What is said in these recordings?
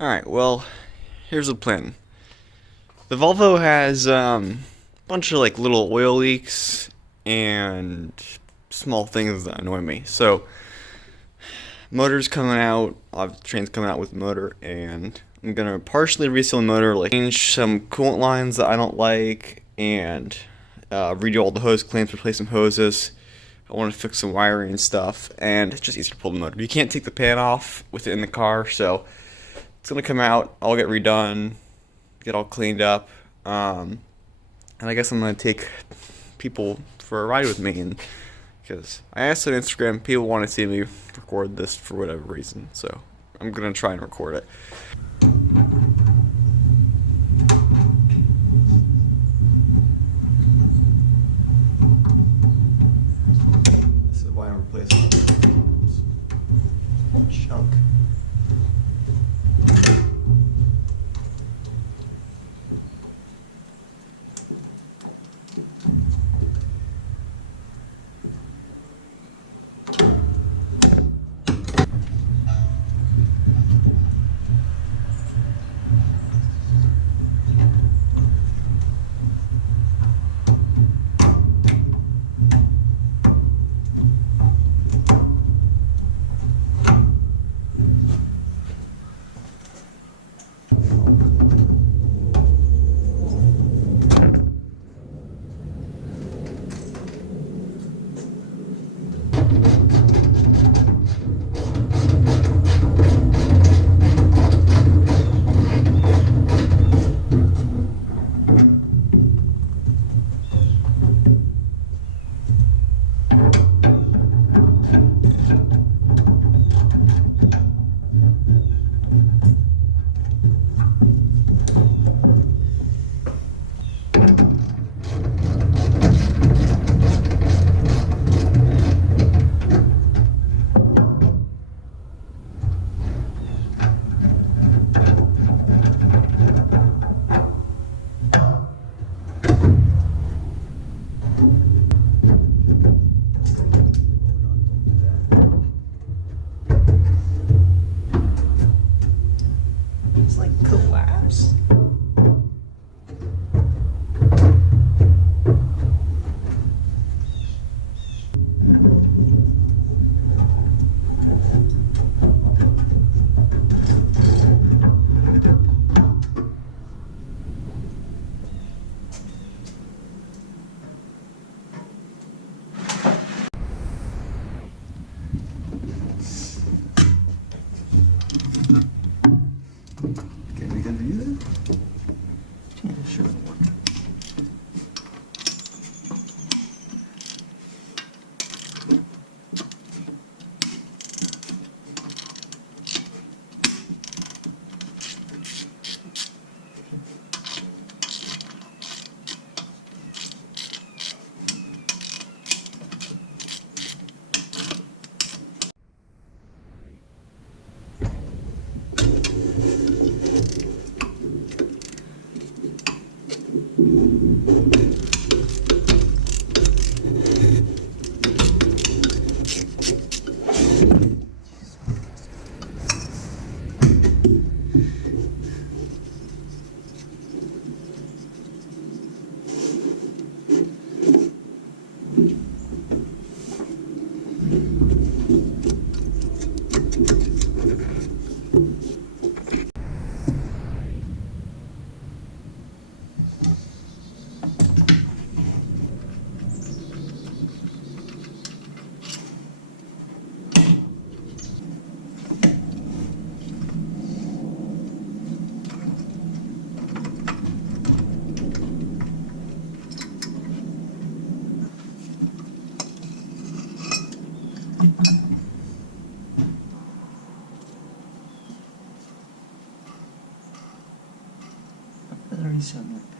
Alright, well, here's the plan. The Volvo has a bunch of like little oil leaks and small things that annoy me. So, motor's coming out, train's coming out with the motor, and I'm gonna partially reseal the motor, like change some coolant lines that I don't like, and redo all the hose clamps, replace some hoses. I want to fix some wiring and stuff, and it's just easier to pull the motor. You can't take the pan off with it in the car, so it's gonna come out, I'll get redone, get all cleaned up, and I guess I'm gonna take people for a ride with me, and because I asked on Instagram, people want to see me record this for whatever reason, so I'm gonna try and record it. This is why I'm replacing junk. It's like collapse. Okay, we gonna do that? Yeah, sure. That already sounded like that.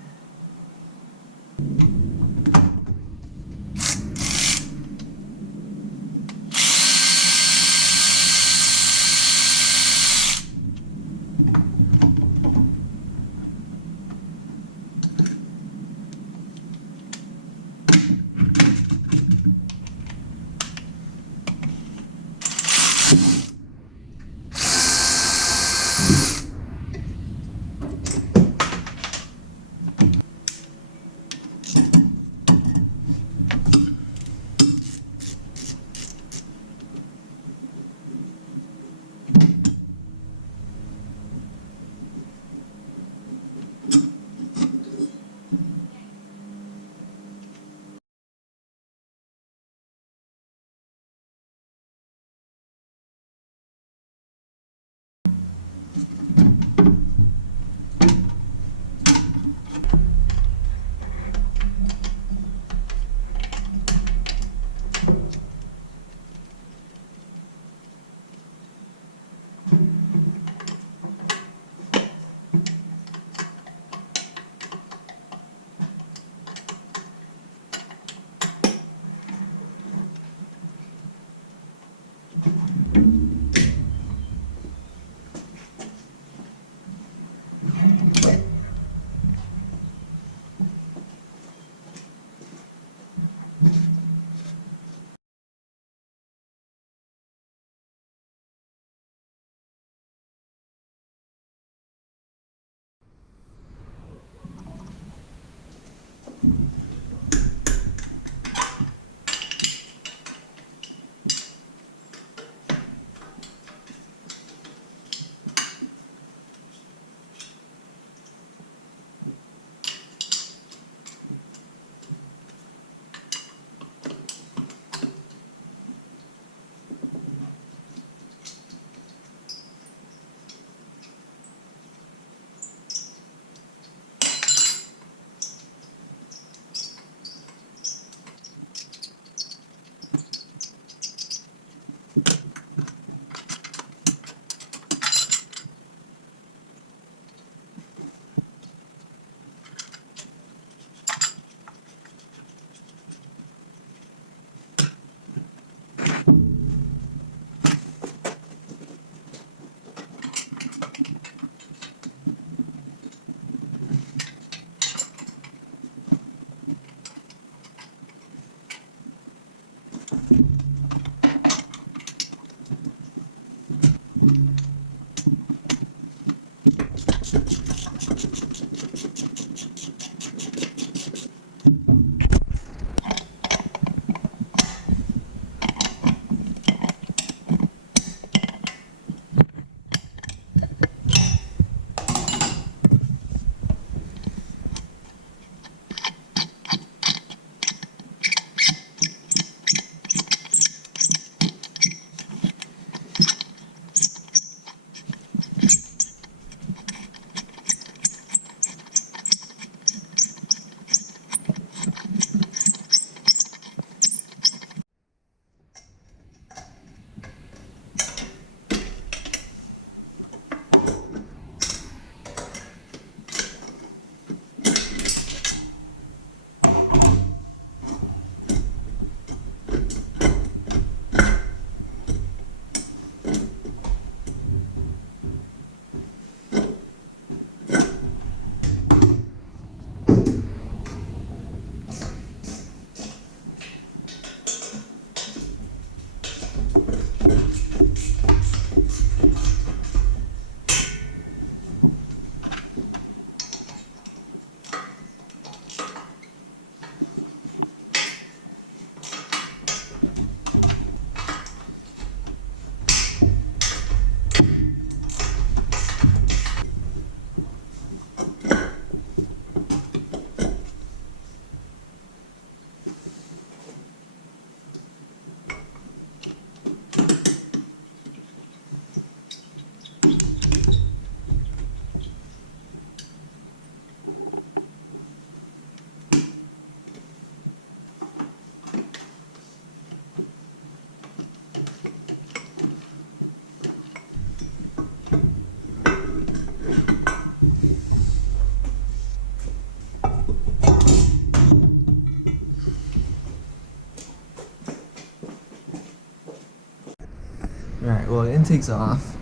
intake's off.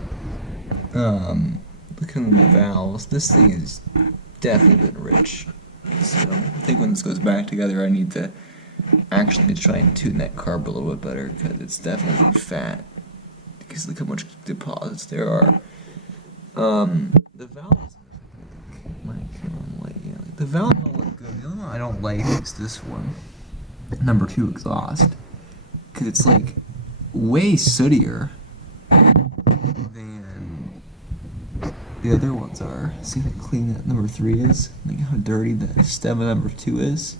Looking at the valves, this thing is definitely been rich. So I think when this goes back together, I need to actually try and tune that carb a little bit better because it's definitely fat. Because look how much deposits there are. The valves. The valve don't look good. The only one I don't like is this one, number 2 exhaust, because it's like way sootier than the other ones are. See how clean that number 3 is? Like how dirty the stem of number 2 is.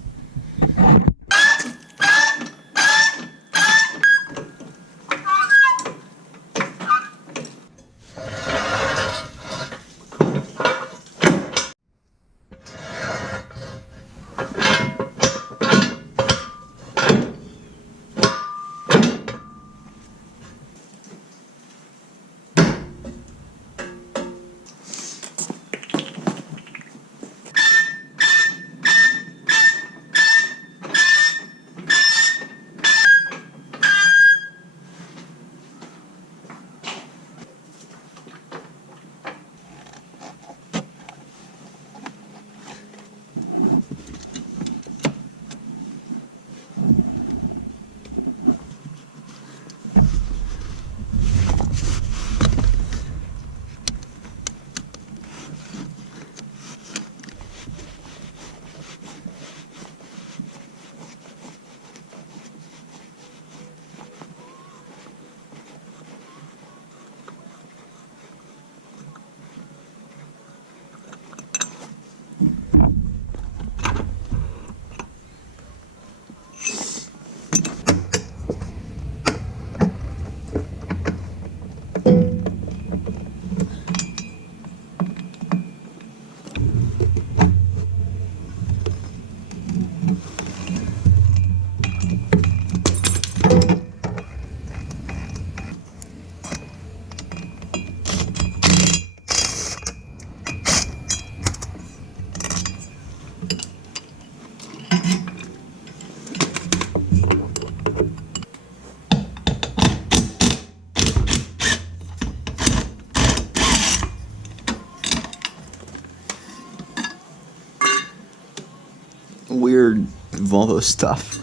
Weird Volvo stuff.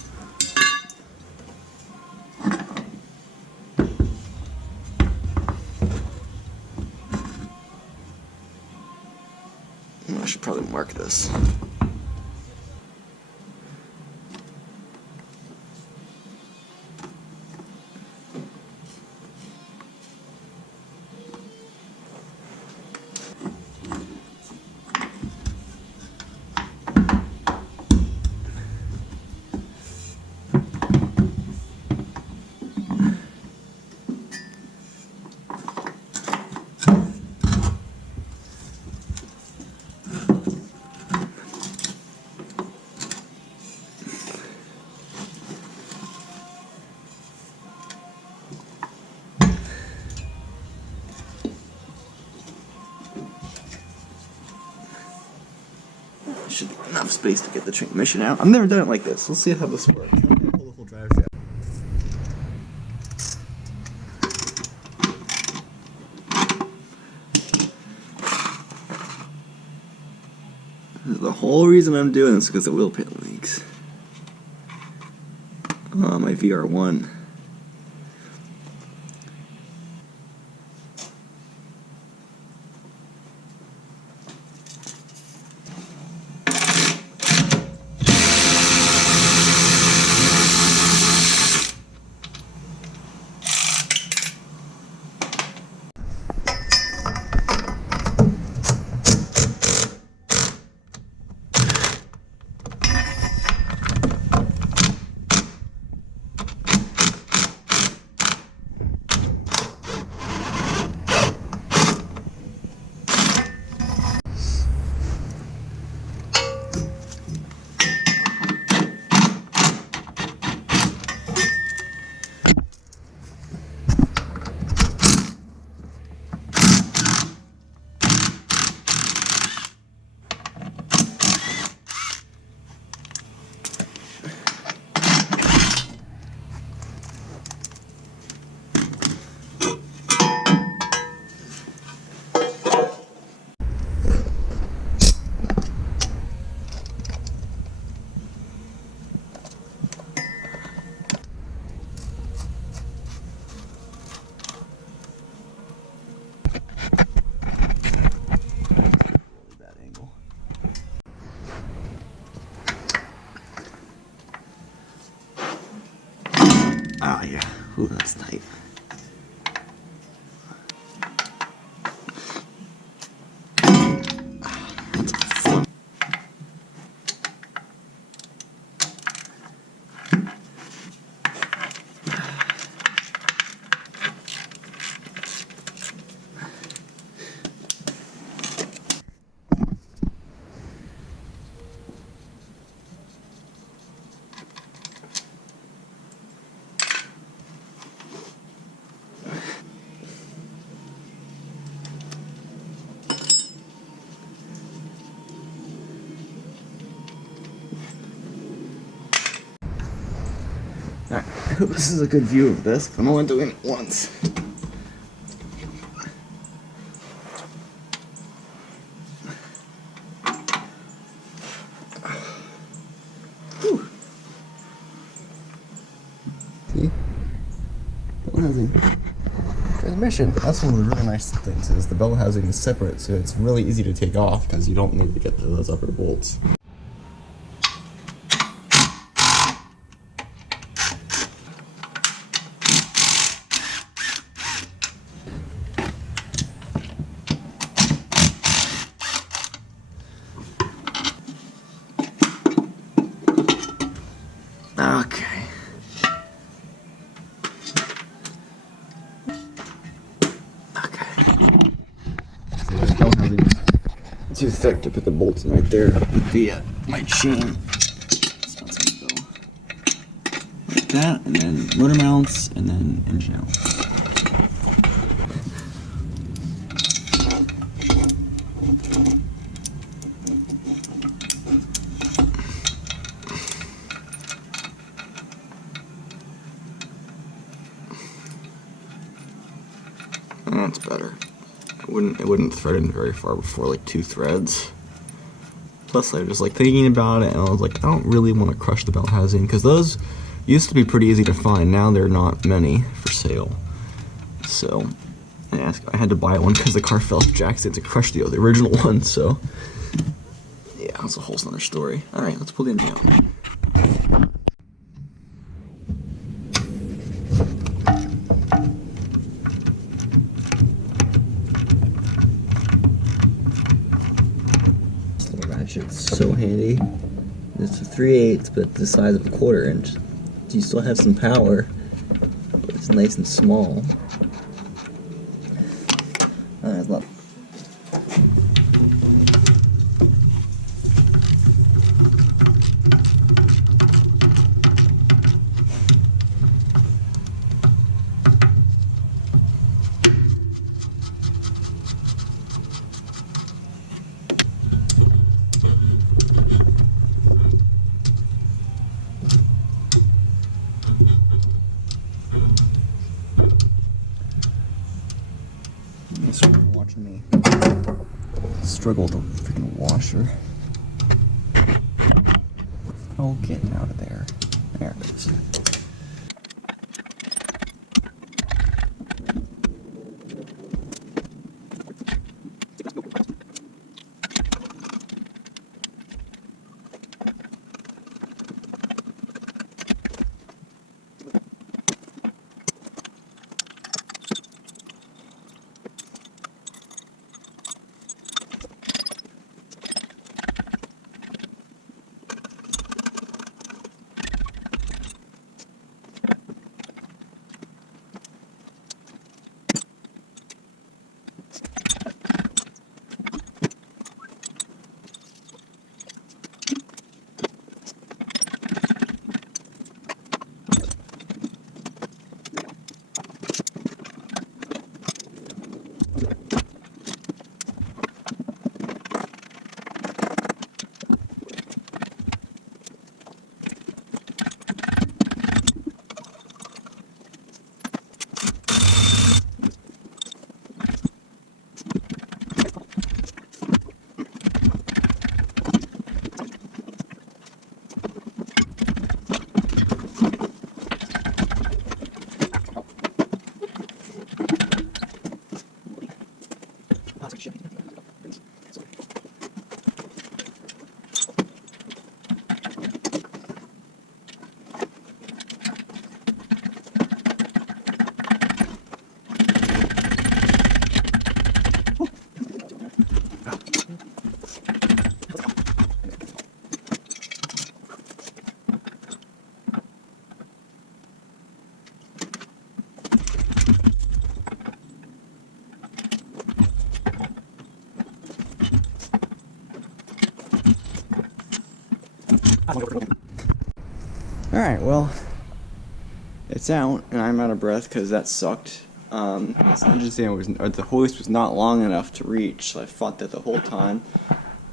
I should probably mark this. Should be enough space to get the transmission out. I've never done it like this. Let's see how this works. I'm gonna pull the whole driver's out. The whole reason I'm doing this is because the wheel pan leaks. My VR1. Ooh, that's tight. Alright, I hope this is a good view of this, because I'm only doing it once. Whew. See? Bell housing. Transmission. That's one of the really nice things, is the bell housing is separate, so it's really easy to take off, because you don't need to get to those upper bolts. Okay. Okay. So there's bell housing. Too thick to put the bolts in right there with the my chain. So it's gonna go like that, and then motor mounts, and then engine out. That's better. It wouldn't thread in very far before, like 2 threads. Plus, I was just like thinking about it, and I was like, I don't really want to crush the bell housing, because those used to be pretty easy to find. Now there are not many for sale. So I had to buy one because the car fell off Jackson to crush the original one. So yeah, that's a whole other story. All right, let's pull the engine out. Ratchet's so handy. It's a 3/8, but the size of a 1/4 inch. You still have some power, but it's nice and small. It's not. Watching me struggle with the freaking washer. Oh, getting out of there. There it goes. Alright, well, it's out, and I'm out of breath because that sucked. It's interesting, the hoist was not long enough to reach, so I fought that the whole time.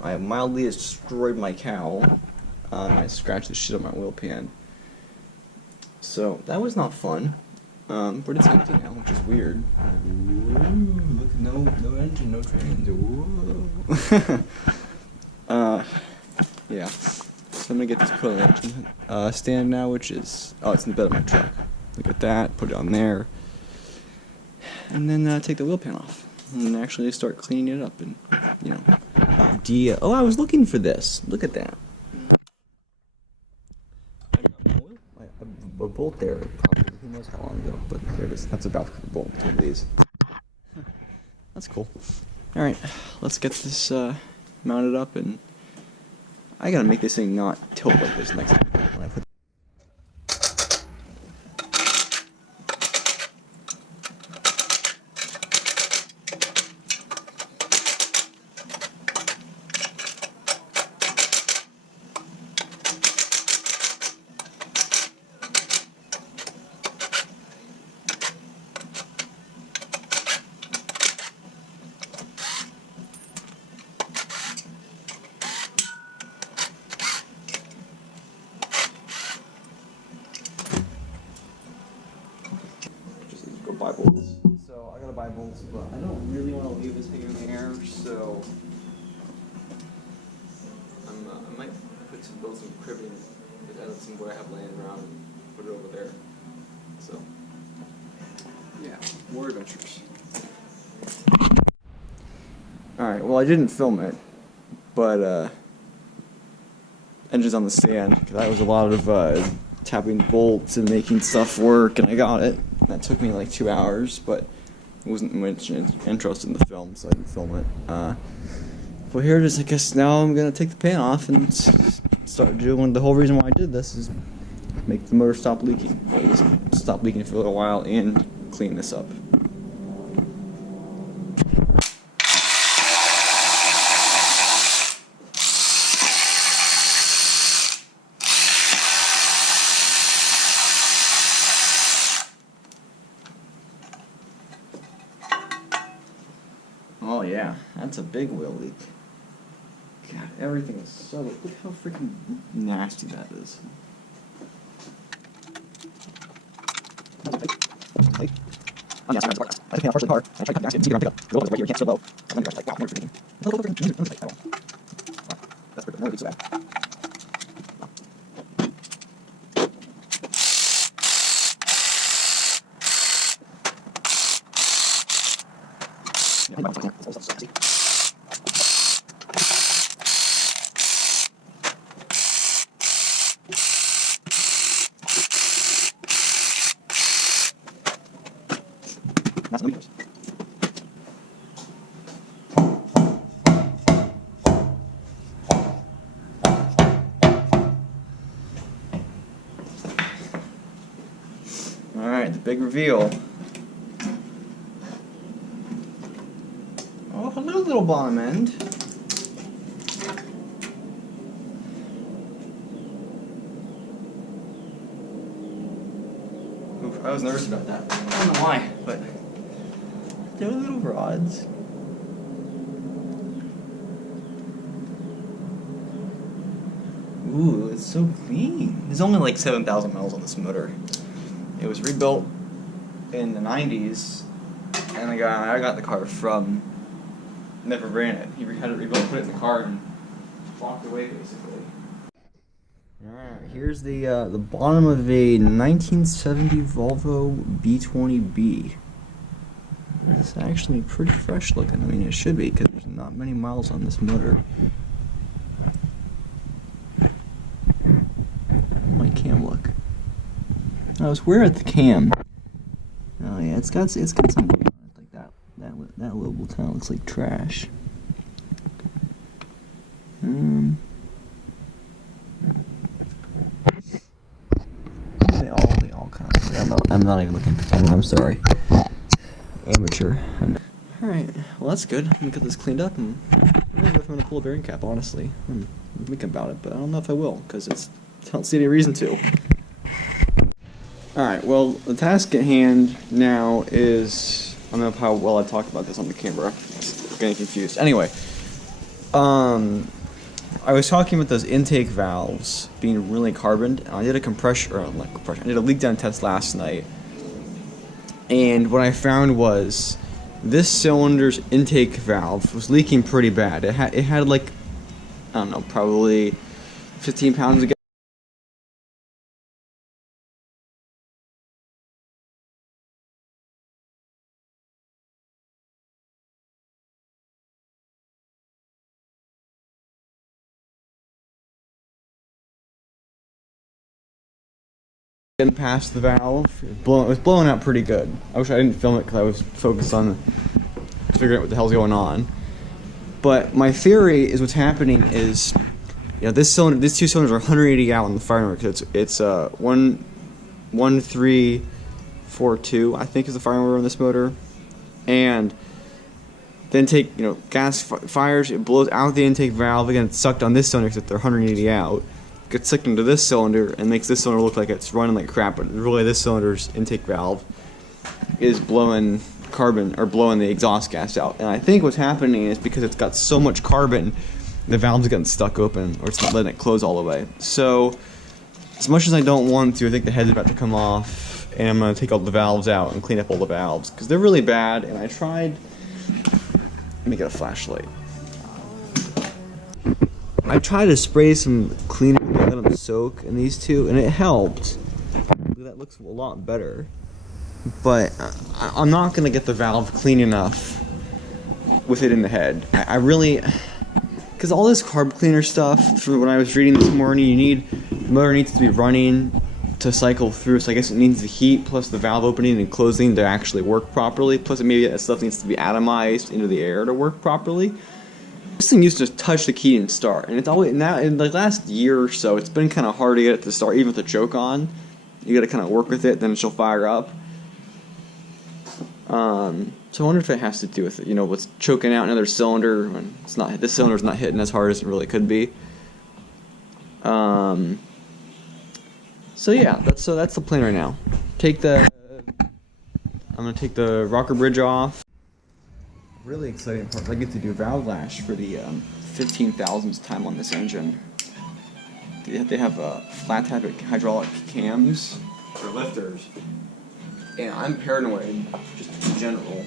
I mildly destroyed my cowl. I scratched the shit on my wheel pan. So, that was not fun. But it's empty now, which is weird. Ooh, look, no engine, no trains. Whoa. Yeah. So I'm gonna get this put on the engine stand now, which is, it's in the bed of my truck. Look at that, put it on there. And then take the wheel pan off. And actually start cleaning it up and, oh, I was looking for this. Look at that. A bolt there, probably, who knows how long ago, but there it is. That's about the bolt between these. That's cool. Alright, let's get this mounted up, and I gotta make this thing not tilt like this next time when I put. Buy bolts. So I gotta buy bolts, but I don't really want to leave this hanging in the air, so I might build some cribbing out of some wood I have laying around and put it over there. So yeah, more adventures. Alright, well I didn't film it, but engine's on the stand, because that was a lot of tapping bolts and making stuff work, and I got it. That took me like 2 hours, but it wasn't much interest in the film, so I didn't film it. But here it is. I guess now I'm gonna take the pan off and start doing. The whole reason why I did this is make the motor stop leaking. Well, just stop leaking for a little while and clean this up. Oh yeah, that's a big wheel leak. God, everything is so... Look how freaking nasty that is. Oh yeah, sorry, I just came out first of the car. I tried to cut the accident. You can pick up. Go over the way here. You can't so low. And then you're like, wow, more freaking. That's pretty good. No leaks so bad. That's no leaks. Alright, the big reveal. Oh, hello, little bottom end. Oof, I was nervous about that. I don't know why, but they're little rods. Ooh, it's so clean. There's only like 7,000 miles on this motor. It was rebuilt in the 90s, and I got the car from, never ran it. He had it rebuilt, put it in the car, and walked away basically. Alright, here's the bottom of a 1970 Volvo B20B. It's actually pretty fresh looking. I mean, it should be, because there's not many miles on this motor. My cam look. I was weird at the cam. Oh yeah, it's got some weight on it, like that logo kind of looks like trash. They all kind of. I'm not even looking at the camera. I'm sorry. Amateur. Alright, well that's good. I'm gonna get this cleaned up and wonder if I'm gonna pull a bearing cap, honestly. I'm thinking about it, but I don't know if I will, because I don't see any reason to. Alright, well, the task at hand now is, I don't know how well I talked about this on the camera. I'm getting confused. Anyway, I was talking about those intake valves being really carboned, and I did a I did a leak down test last night. And what I found was this cylinder's intake valve was leaking pretty bad. It had like, I don't know, probably 15 pounds of gas getting past the valve. It was blowing out pretty good. I wish I didn't film it because I was focused on figuring out what the hell's going on. But my theory is what's happening is, you know, these two cylinders are 180 gallon. The firing order, it's 1342, I think, is the firing order on this motor, and then gas fires, it blows out the intake valve. Again, it's sucked on this cylinder because they're 180 out. Gets sucked into this cylinder and makes this cylinder look like it's running like crap, but really this cylinder's intake valve is blowing carbon, or blowing the exhaust gas out. And I think what's happening is because it's got so much carbon, the valve's getting stuck open, or it's not letting it close all the way. So as much as I don't want to, I think the head's about to come off, and I'm going to take all the valves out and clean up all the valves because they're really bad. And I tried, let me get a flashlight. I tried to spray some cleaner and let them soak in these two, and it helped. That looks a lot better. But I'm not going to get the valve clean enough with it in the head. I really... Because all this carb cleaner stuff, from what I was reading this morning, the motor needs to be running to cycle through, so I guess it needs the heat plus the valve opening and closing to actually work properly. Plus maybe that stuff needs to be atomized into the air to work properly. This thing used to just touch the key and start, and it's always now in the last year or so it's been kind of hard to get it to start, even with the choke on. You got to kind of work with it, then she'll fire up. So I wonder if it has to do with it, what's choking out another cylinder when it's not, this cylinder's not hitting as hard as it really could be. So yeah, that's the plan right now. I'm gonna take the rocker bridge off. Really exciting part, I get to do valve lash for the 15,000th time on this engine. They have flat type hydraulic cams or lifters, and I'm paranoid just in general.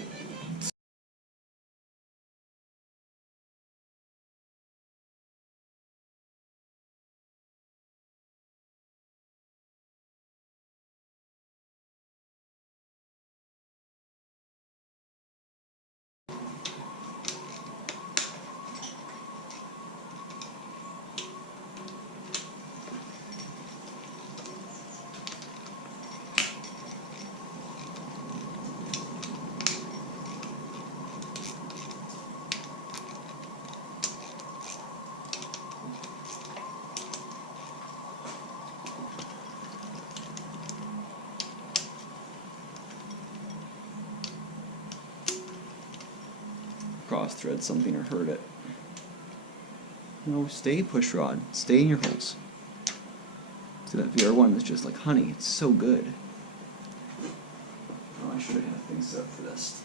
Cross thread something or hurt it. No, stay push rod. Stay in your holes. So that VR1 is just like honey. It's so good. Oh, I should have had things set up for this.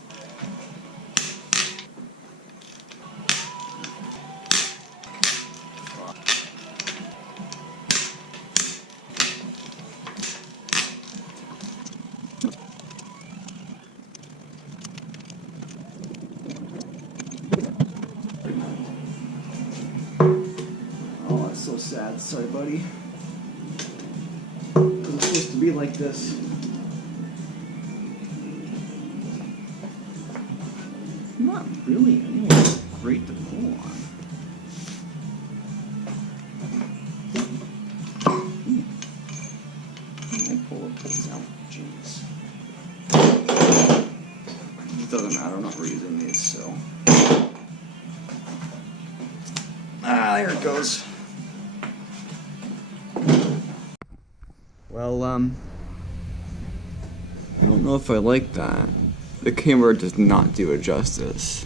Oh, that's so sad. Sorry, buddy. It was supposed to be like this. Not really anywhere great to pull on. My puller pulls out. Jeez. It doesn't matter. I'm not reusing these, so. Ah, there it goes. Well, I don't know if I like that. The camera does not do it justice.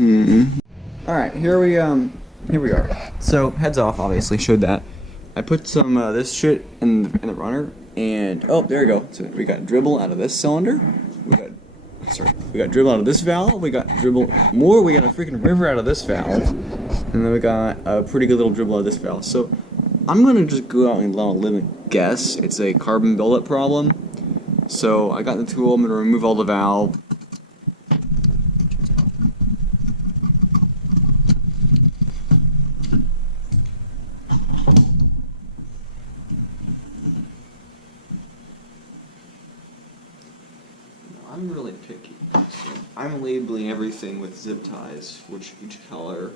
Alright, here we are. So, heads off, obviously, showed that. I put some, this shit in the runner, and, oh, there we go. So, we got dribble out of this cylinder. We got dribble out of this valve. We got dribble more. We got a freaking river out of this valve. And then we got a pretty good little dribble out of this valve. So, I'm gonna just go out and let a living guess. It's a carbon buildup problem. So, I got the tool. I'm gonna remove all the valve. I'm really picky. So I'm labeling everything with zip ties, which each color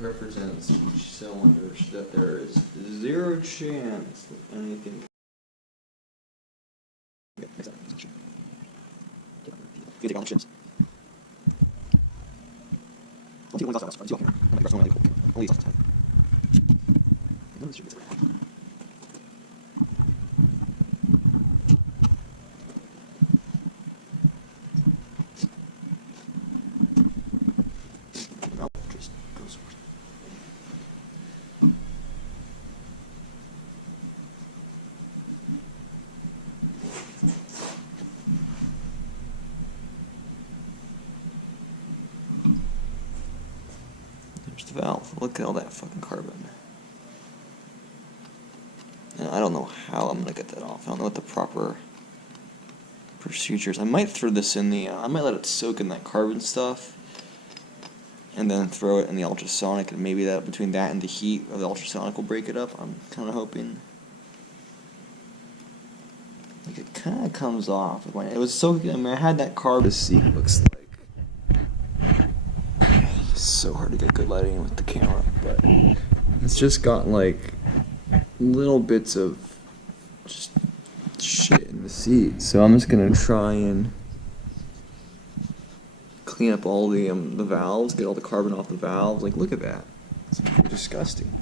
represents each cylinder, so that there is zero chance that anything. There's the valve. Look at all that fucking carbon. And I don't know how I'm gonna get that off. I don't know what the proper procedures. I might throw this in the. I might let it soak in that carbon stuff, and then throw it in the ultrasonic, and maybe that between that and the heat of the ultrasonic will break it up. I'm kind of hoping. Like it kind of comes off. It was so. I mean, I had that carbon. This seat looks like. So hard to get good lighting with the camera, but it's just got like little bits of just shit in the seat. So I'm just gonna try and clean up all the valves, get all the carbon off the valves. Like, look at that. It's pretty disgusting.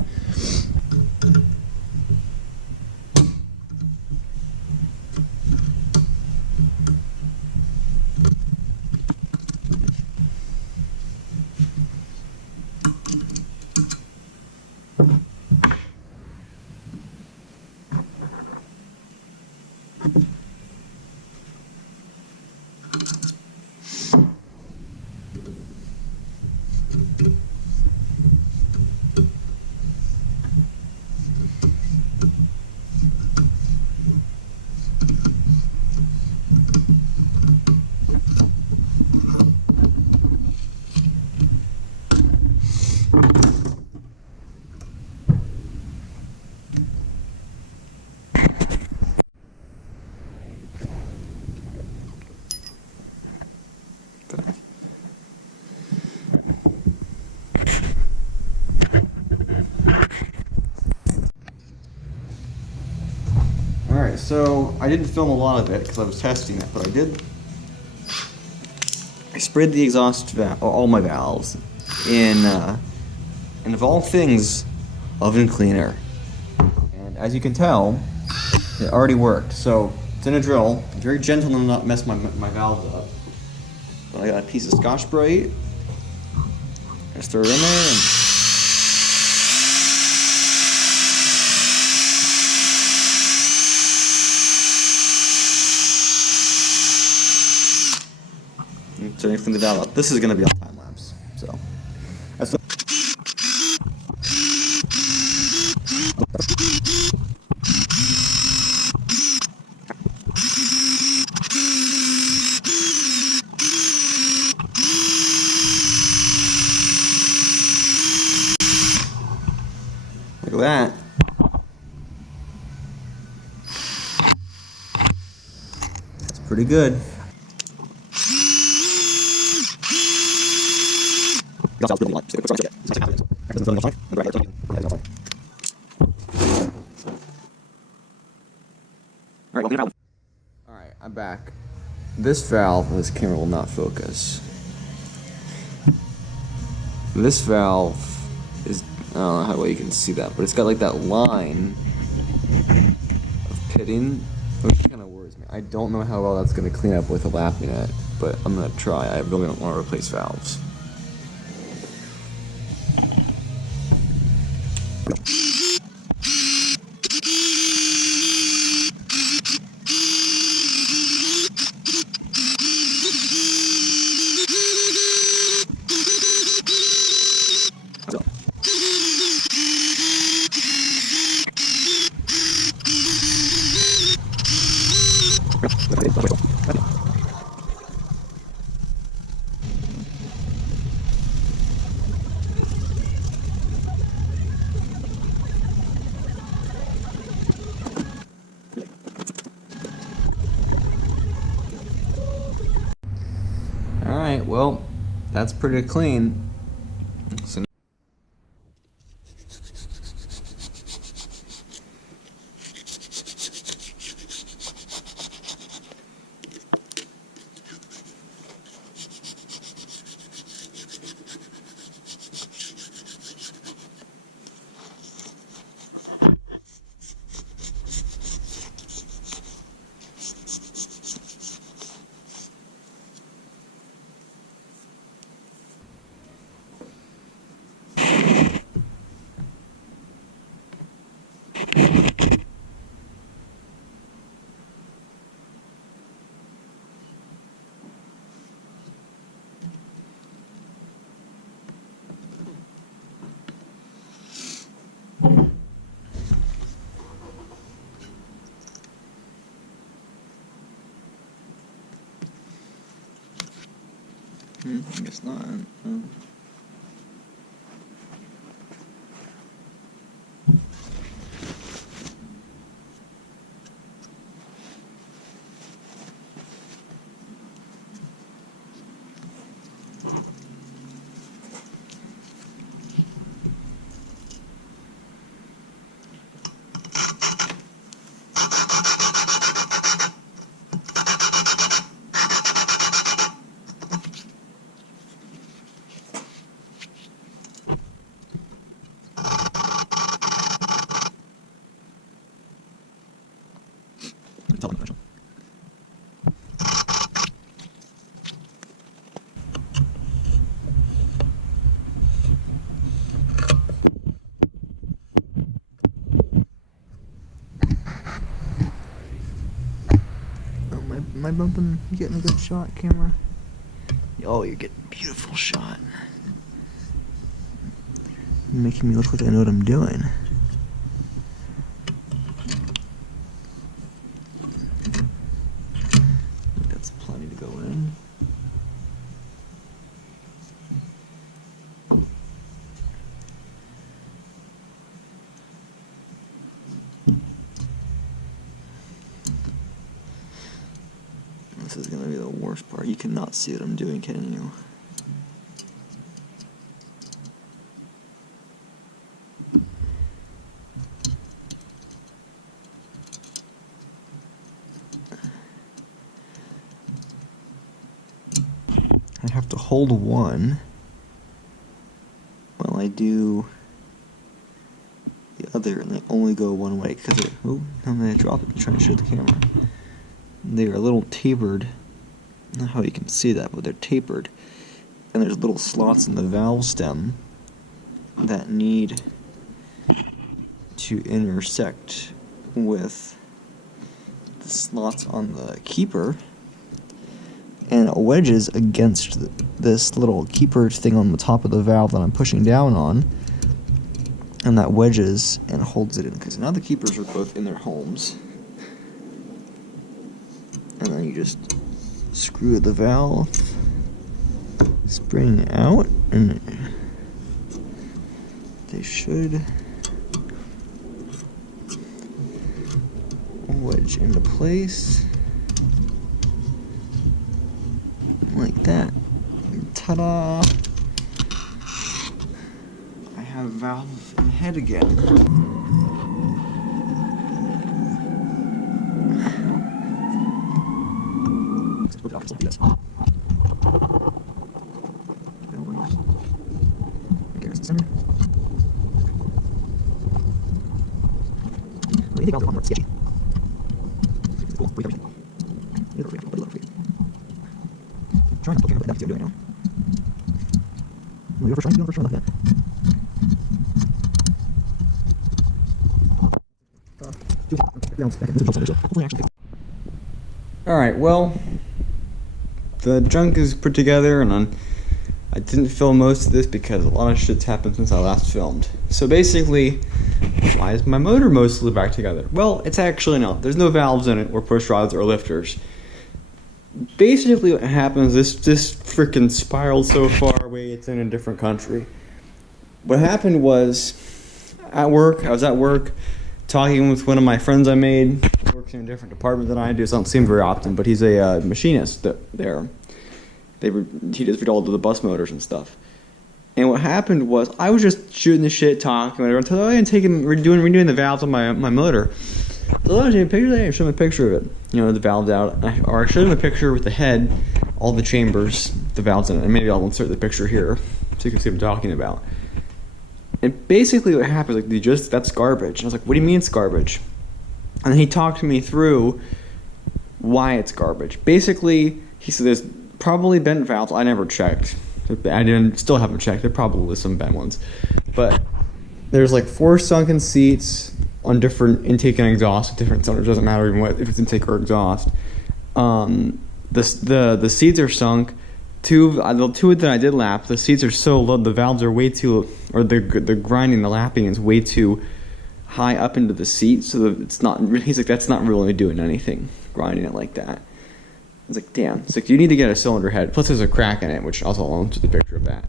Alright, so I didn't film a lot of it because I was testing it, but I sprayed the exhaust all my valves in of all things, oven cleaner. And as you can tell, it already worked. So it's in a drill. Very gentle to not mess my valves up. But I got a piece of Scotch-Brite. Just throw it in there and. So you clean the valve up. This is going to be on time lapse. So that's the look at that. That's pretty good. Alright, I'm back. This camera will not focus. This valve is, I don't know how well you can see that, but it's got like that line of pitting, which kind of works. worries me. I don't know how well that's going to clean up with a lapping net, but I'm going to try. I really don't want to replace valves. Alright, well, that's pretty clean. So I guess not. Am I bumping? You getting a good shot, camera? Oh, you're getting a beautiful shot. You're making me look like I know what I'm doing. That's plenty to go in. This is gonna be the worst part. You cannot see what I'm doing, can you? I have to hold one while I do the other, and they only go one way because they. Oh, I'm gonna drop it. I'm trying to show the camera. They are a little tapered. I don't know how you can see that, but they're tapered. And there's little slots in the valve stem that need to intersect with the slots on the keeper, and it wedges against this little keeper thing on the top of the valve that I'm pushing down on, and that wedges and holds it in, because now the keepers are both in their homes. And then you just screw the valve spring out, and they should wedge into place like that. Ta-da! I have valve in head again. Sketchy. Cool. trying to look at what I'm doing now. You're first trying like that. Alright, well, the junk is put together, and I didn't film most of this because a lot of shit's happened since I last filmed. So basically, why is my motor mostly back together? Well, it's actually not. There's no valves in it or push rods or lifters. Basically what happens, this freaking spiraled so far away it's in a different country. What happened was, I was at work talking with one of my friends I made. He works in a different department than I do, so I don't see him very often, but he's a machinist there. He does all of the bus motors and stuff. And what happened was, I was just shooting the shit, talking, whatever, until I redoing the valves on my motor. So I showed him a picture of it. You know, the valves out. Or I showed him a picture with the head, all the chambers, the valves in it. And maybe I'll insert the picture here so you can see what I'm talking about. And basically what happened, like, that's garbage. And I was like, what do you mean it's garbage? And then he talked me through why it's garbage. Basically, he said there's probably bent valves. I never checked. Still haven't checked. There probably is some bent ones. But there's like 4 sunken seats on different intake and exhaust, different cylinders. Doesn't matter even if it's intake or exhaust. The seats are sunk. The two that I did lap, the seats are so low, the valves are way too, or the grinding, the lapping is way too high up into the seat, so it's not. He's like, that's not really doing anything, grinding it like that. It's like, damn. It's like, you need to get a cylinder head. Plus, there's a crack in it, which also I'll into the picture of that.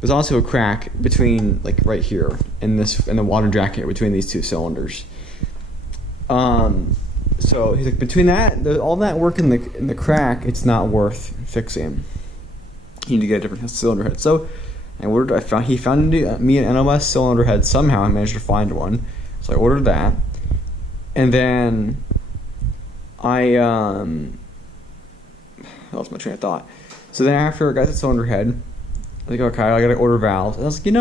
There's also a crack between, like, right here in the water jacket between these 2 cylinders. So he's like, between that, all that work in the crack, it's not worth fixing. You need to get a different cylinder head. So he found me an NOS cylinder head somehow. I managed to find one, so I ordered that, and then I lost my train of thought. So then after I got the cylinder head, I was like, okay, I gotta order valves. And I was like,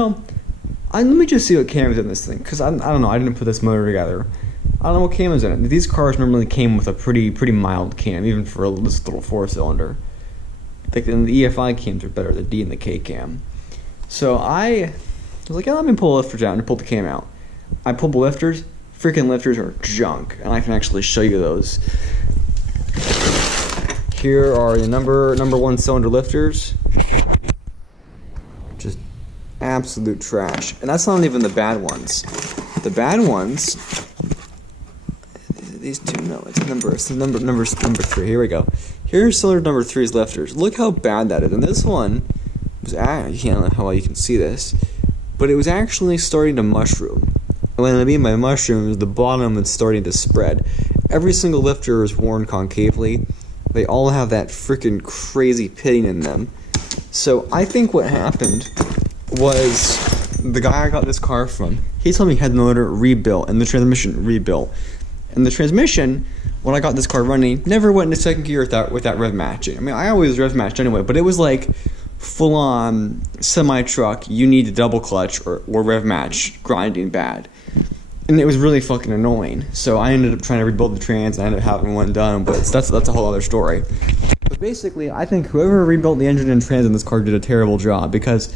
let me just see what cam is in this thing, because I don't know, I didn't put this motor together. I don't know what cam is in it. These cars normally came with a pretty mild cam, even for this little 4-cylinder. Like, the EFI cams are better, the D and the K cam. So I was like, yeah, let me pull the lifters out, and I pulled the cam out. I pulled the lifters. Freaking lifters are junk, and I can actually show you those. Here are the number 1 cylinder lifters. Just absolute trash. And that's not even the bad ones. The bad ones, these two, no, it's number 3. Here we go. Here's cylinder number 3's lifters. Look how bad that is. And this one was, you can't know how well you can see this, but it was actually starting to mushroom. And when I mean by mushrooms, the bottom is starting to spread. Every single lifter is worn concavely. They all have that freaking crazy pitting in them. So I think what happened was, the guy I got this car from, he told me he had the motor rebuilt and the transmission rebuilt. And the transmission, when I got this car running, never went into second gear without rev matching. I mean, I always rev matched anyway, but it was like full-on semi-truck, you need to double clutch or rev match, grinding bad. And it was really fucking annoying. So I ended up trying to rebuild the trans, and I ended up having one done, but that's a whole other story. But basically, I think whoever rebuilt the engine and trans in this car did a terrible job, because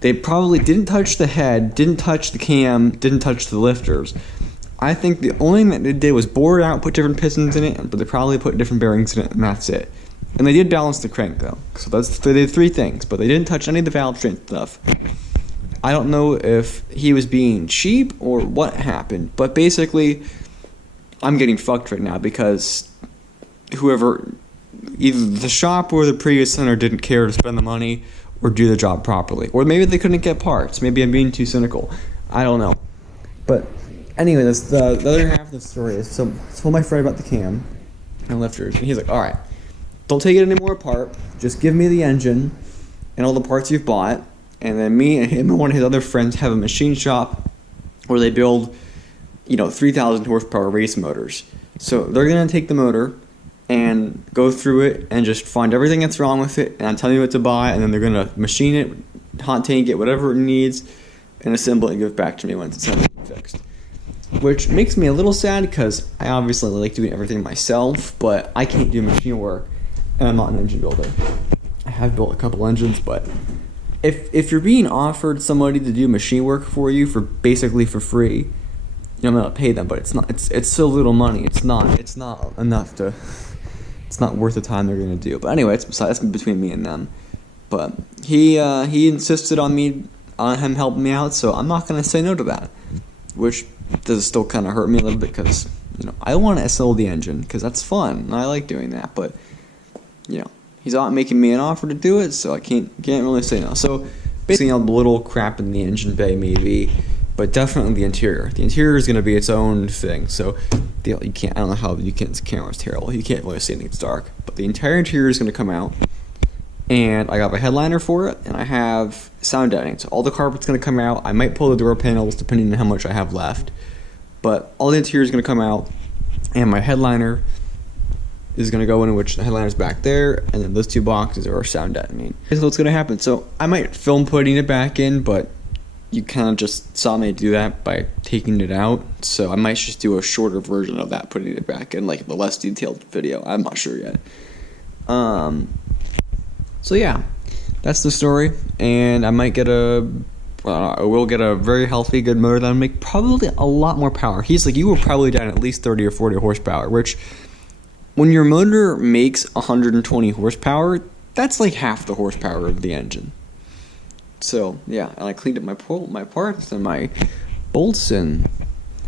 they probably didn't touch the head, didn't touch the cam, didn't touch the lifters. I think the only thing that they did was bore it out, put different pistons in it, but they probably put different bearings in it, and that's it. And they did balance the crank, though. So they did 3 things, but they didn't touch any of the valve strength stuff. I don't know if he was being cheap or what happened, but basically, I'm getting fucked right now because whoever, either the shop or the previous center didn't care to spend the money or do the job properly. Or maybe they couldn't get parts. Maybe I'm being too cynical. I don't know. But anyway, the other half of the story is, so I told my friend about the cam and lifters, and he's like, alright, don't take it anymore apart, just give me the engine and all the parts you've bought, and then me and him and one of his other friends have a machine shop where they build, 3,000 horsepower race motors. So they're going to take the motor and go through it and just find everything that's wrong with it, and tell me what to buy, and then they're going to machine it, hot tank it, whatever it needs, and assemble it and give it back to me once it's fixed. Which makes me a little sad because I obviously like doing everything myself, but I can't do machine work, and I'm not an engine builder. I have built a couple engines, but if you're being offered somebody to do machine work for you for basically for free, I'm gonna pay them, but it's so little money. It's not enough to. It's not worth the time they're gonna do. But anyway, that's between me and them. But he insisted on him helping me out, so I'm not gonna say no to that. Which does still kind of hurt me a little bit because I want to assemble the engine because that's fun and I like doing that. But he's not making me an offer to do it, so I can't really say no. So basically, a little crap in the engine bay maybe, but definitely the interior. The interior is going to be its own thing. So you can't. I don't know how you can't. The camera's terrible. You can't really see anything. It's dark. But the entire interior is going to come out, and I got a headliner for it, and I have sound deadening. So all the carpet's going to come out. I might pull the door panels depending on how much I have left, but all the interior is going to come out, and my headliner is going to go in, which the headliner's back there, and then those two boxes are sound deadening. Here's what's going to happen. So I might film putting it back in, but you kind of just saw me do that by taking it out. So I might just do a shorter version of that, putting it back in, like the less detailed video. I'm not sure yet. So yeah, that's the story, and I might get I will get a very healthy, good motor that'll make probably a lot more power. He's like, you were probably down at least 30 or 40 horsepower, which when your motor makes 120 horsepower, that's like half the horsepower of the engine. So yeah, and I cleaned up my parts and my bolts, and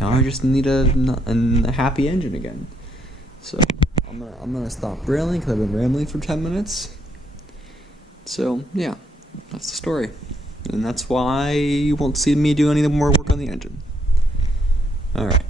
now I just need a happy engine again. So I'm gonna stop rambling because I've been rambling for 10 minutes. So yeah, that's the story, and that's why you won't see me do any more work on the engine. All right.